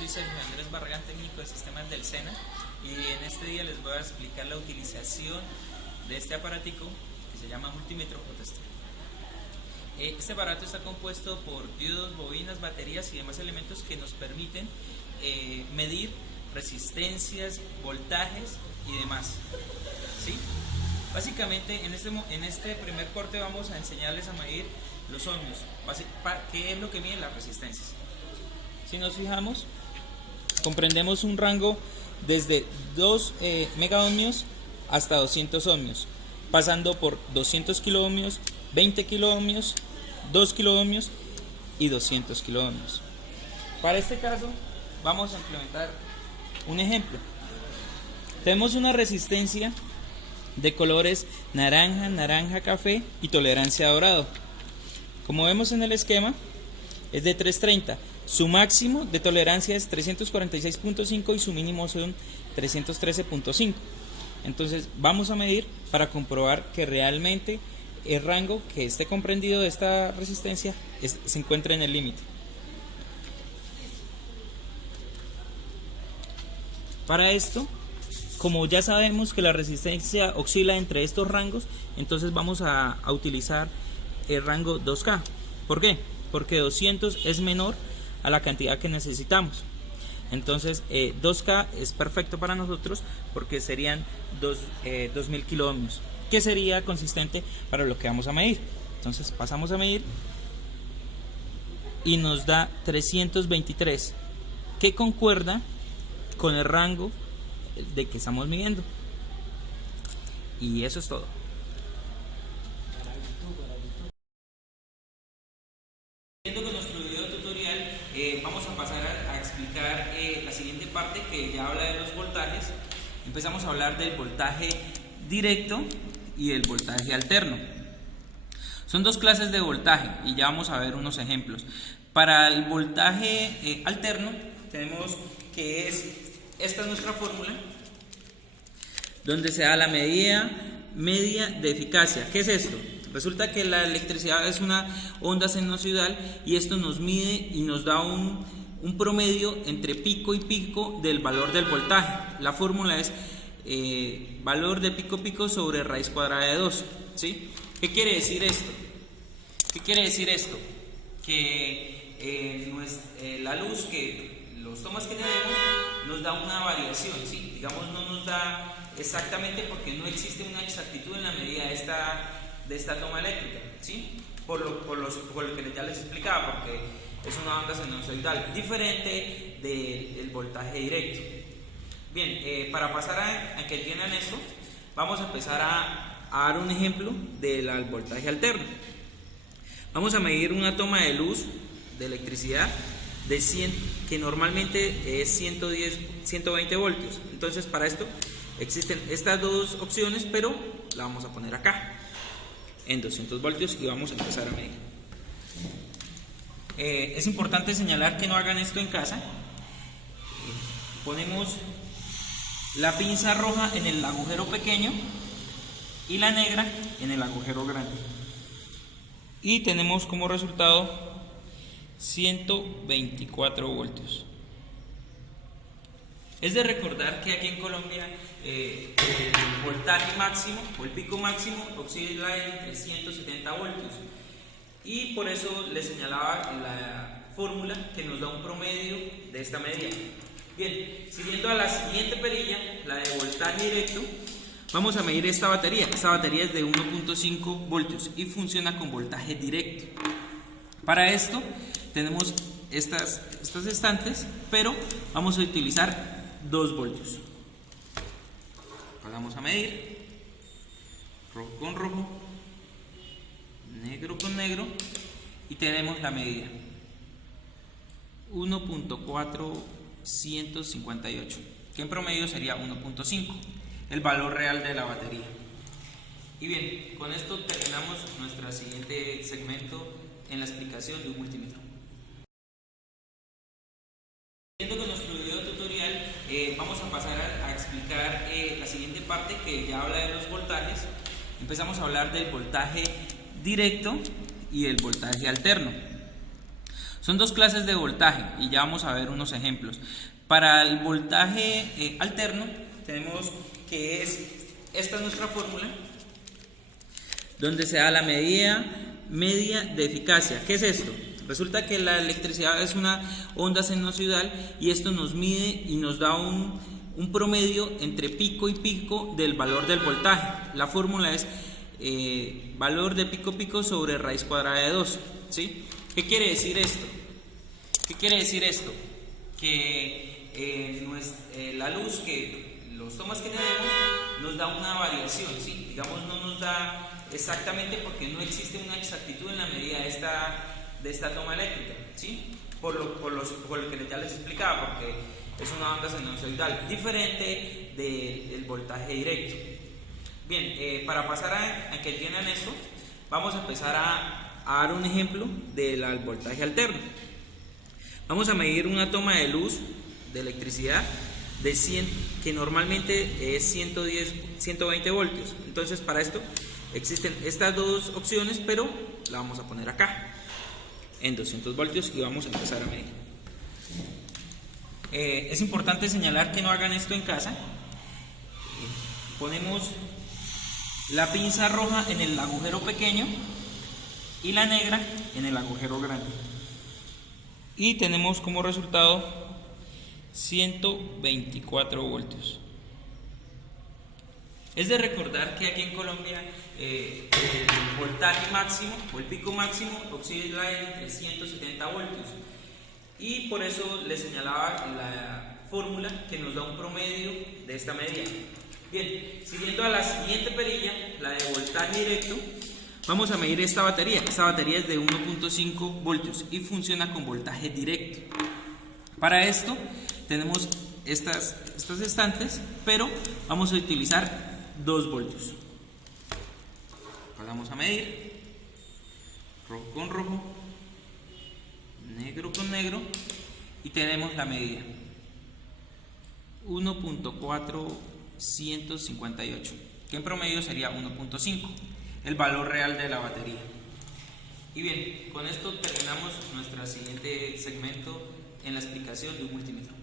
soy Sergio Andrés Barragán, técnico de sistemas del SENA, y en este día les voy a explicar la utilización de este aparatico que se llama multímetro fotestero. Este aparato está compuesto por diodos, bobinas, baterías y demás elementos que nos permiten medir resistencias, voltajes y demás, ¿sí? Básicamente en este primer corte vamos a enseñarles a medir los ohmios. ¿Qué es lo que miden las resistencias? Si nos fijamos, comprendemos un rango desde 2 megaohmios hasta 200 ohmios, pasando por 200 kiloohmios, 20 kiloohmios, 2 kiloohmios y 200 kiloohmios. Para este caso vamos a implementar un ejemplo. Tenemos una resistencia de colores naranja, naranja café y tolerancia a dorado. Como vemos en el esquema, es de 330. Su máximo de tolerancia es 346.5 y su mínimo son 313.5. Entonces vamos a medir para comprobar que realmente el rango que esté comprendido de esta resistencia se encuentra en el límite. Para esto, como ya sabemos que la resistencia oscila entre estos rangos, entonces vamos a utilizar el rango 2K. ¿Por qué? Porque 200 es menor a la cantidad que necesitamos. Entonces 2K es perfecto para nosotros porque serían 2000 kiloohmios, que sería consistente para lo que vamos a medir. Entonces pasamos a medir y nos da 323, que concuerda con el rango de que estamos midiendo. Y eso es todo. Con nuestro video tutorial vamos a pasar a explicar la siguiente parte, que ya habla de los voltajes. Empezamos a hablar del voltaje directo y el voltaje alterno. Son dos clases de voltaje y ya vamos a ver unos ejemplos. Para el voltaje alterno tenemos que esta es nuestra fórmula, donde se da la medida media de eficacia. ¿Qué es esto? Resulta que la electricidad es una onda sinusoidal y esto nos mide y nos da un promedio entre pico y pico del valor del voltaje. La fórmula es valor de pico sobre raíz cuadrada de 2, ¿sí? ¿Qué quiere decir esto? ¿Qué quiere decir esto? Que la luz, que los tomas que tenemos nos da una variación, ¿sí? Digamos, no nos da exactamente, porque no existe una exactitud en la medida de esta toma eléctrica, ¿sí? Por lo que ya les explicaba, porque es una onda sinusoidal diferente del voltaje directo. Bien, para pasar a que entiendan esto, vamos a empezar a dar un ejemplo del voltaje alterno. Vamos a medir una toma de luz de electricidad de 100, que normalmente es 120 voltios. Entonces, para esto existen estas dos opciones, pero la vamos a poner acá en 200 voltios y vamos a empezar a medir. Es importante señalar que no hagan esto en casa. Ponemos la pinza roja en el agujero pequeño y la negra en el agujero grande, y tenemos como resultado 124 voltios. Es de recordar que aquí en Colombia el voltaje máximo o el pico máximo oscila entre 170 voltios, y por eso les señalaba la fórmula que nos da un promedio de esta medida. Bien, siguiendo a la siguiente perilla, la de voltaje directo, vamos a medir esta batería. Esta batería es de 1.5 voltios y funciona con voltaje directo. Para esto tenemos estas estantes, pero vamos a utilizar 2 voltios. Pasamos a medir, rojo con rojo, negro con negro, y tenemos la medida 1.458, que en promedio sería 1.5, el valor real de la batería. Y bien, con esto terminamos nuestro siguiente segmento en la explicación de un multímetro. Con nuestro video tutorial vamos a pasar a explicar la siguiente parte, que ya habla de los voltajes. Empezamos a hablar del voltaje directo y el voltaje alterno. Son dos clases de voltaje y ya vamos a ver unos ejemplos. Para el voltaje alterno tenemos que esta es nuestra fórmula, donde se da la medida media de eficacia. ¿Qué es esto? Resulta que la electricidad es una onda sinusoidal y esto nos mide y nos da un promedio entre pico y pico del valor del voltaje. La fórmula es valor de pico sobre raíz cuadrada de 2, ¿sí? ¿Qué quiere decir esto? Que la luz los tomas que tenemos nos da una variación, ¿sí? Digamos, no nos da exactamente porque no existe una exactitud en la medida de esta toma eléctrica, ¿sí? Por lo que ya les explicaba, porque es una onda sinusoidal diferente del voltaje directo. Bien, para pasar a que entiendan esto, vamos a empezar a dar un ejemplo del voltaje alterno. Vamos a medir una toma de luz de electricidad de 100, que normalmente es 120 voltios. Entonces, para esto existen estas dos opciones, pero la vamos a poner acá en 200 voltios y vamos a empezar a medir. Es importante señalar que no hagan esto en casa. Ponemos la pinza roja en el agujero pequeño y la negra en el agujero grande. Y tenemos como resultado 124 voltios. Es de recordar que aquí en Colombia el voltaje máximo o el pico máximo oscila entre 170 voltios. Y por eso les señalaba la fórmula que nos da un promedio de esta medida. Bien, siguiendo a la siguiente perilla, la de voltaje directo, vamos a medir esta batería. Esta batería es de 1.5 voltios y funciona con voltaje directo. Para esto tenemos estas estantes, pero vamos a utilizar 2 voltios. Vamos a medir rojo con rojo, negro con negro y tenemos la medida 1.458, que en promedio sería 1.5, el valor real de la batería. Y bien, con esto terminamos nuestro siguiente segmento en la explicación de un multímetro.